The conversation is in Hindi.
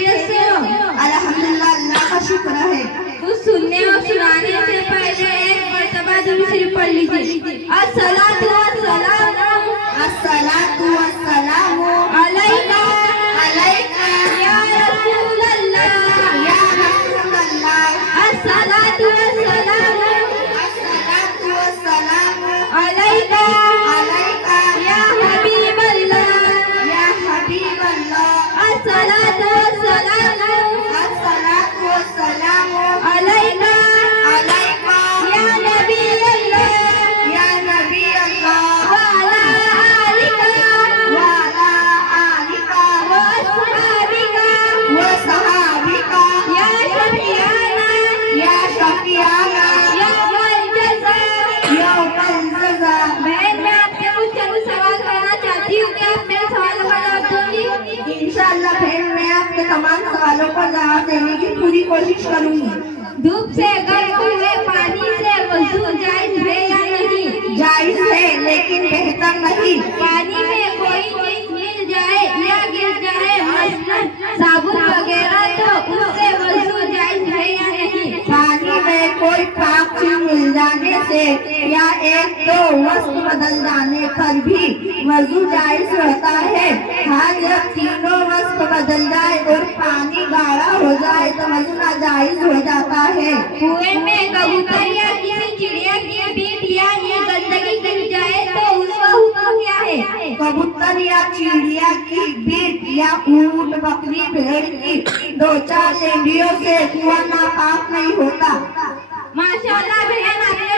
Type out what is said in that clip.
खैरियत से हो? अल्हम्दुलिल्लाह, अल्लाह का शुक्र है। कुछ सुनने और सुनाने से पहले एक मर्तबा दुरूद शरीफ पढ़ लीजिए। अस्सलातु वस्सलामु अस्सलातु वस्सलामु अलैका अलैका या रसूल अल्लाह। या रसूल अल्लाह। अस्सलातु वस्सलामु अस्सलातु वस्सलामु अलैका अलैका या हबीब अल्लाह। या हबीब अल्लाह। अस्सलातु वस्सलामु अस्सलातु वस्सलामु अलैका अलैका या नबी अल्लाह या नबी अल्लाह। व अला आलिका व अला आलिका व अस्हाबिका व सहाबिका या शफीआना या शफीआना यौमल जज़ा। यौमल जज़ा। बहन, मैं आपसे कुछ चंद सवाल करना चाहती हूँ, क्या आप मेरे सवालों का जवाब दोगी? इंशाअल्लाह बहन, मैं आपके तमाम सवालों का जवाब देने की पूरी कोशिश करूंगी। धूप से गर्म हुए पानी से वजू जायज है या नहीं? जायज है, लेकिन बेहतर नहीं। पानी में कोई चीज मिल जाए या गिर जाए, मसलन साबुन वगैरह, तो उससे वजू जायज है या नहीं? पानी में कोई पाक चीज मिल जाने से या एक दो वस्त्र बदल जाने पर भी वजू जायज होता है। हाँ, जब तीनों वस्त्र बदल जाए और पानी गाढ़ा हो जाए तो वजू नाजायज हो जाता है। कुएं में कबूतर या किसी चिड़िया की बीट या ये गंदगी गिर जाए तो उसका हुक्म क्या है? कबूतर या चिड़िया की बीट या ऊंट, बकरी, भेड़ की दो चार लेंडियों से कुआं नापाक नहीं होता। माशाअल्लाह बहन, आपने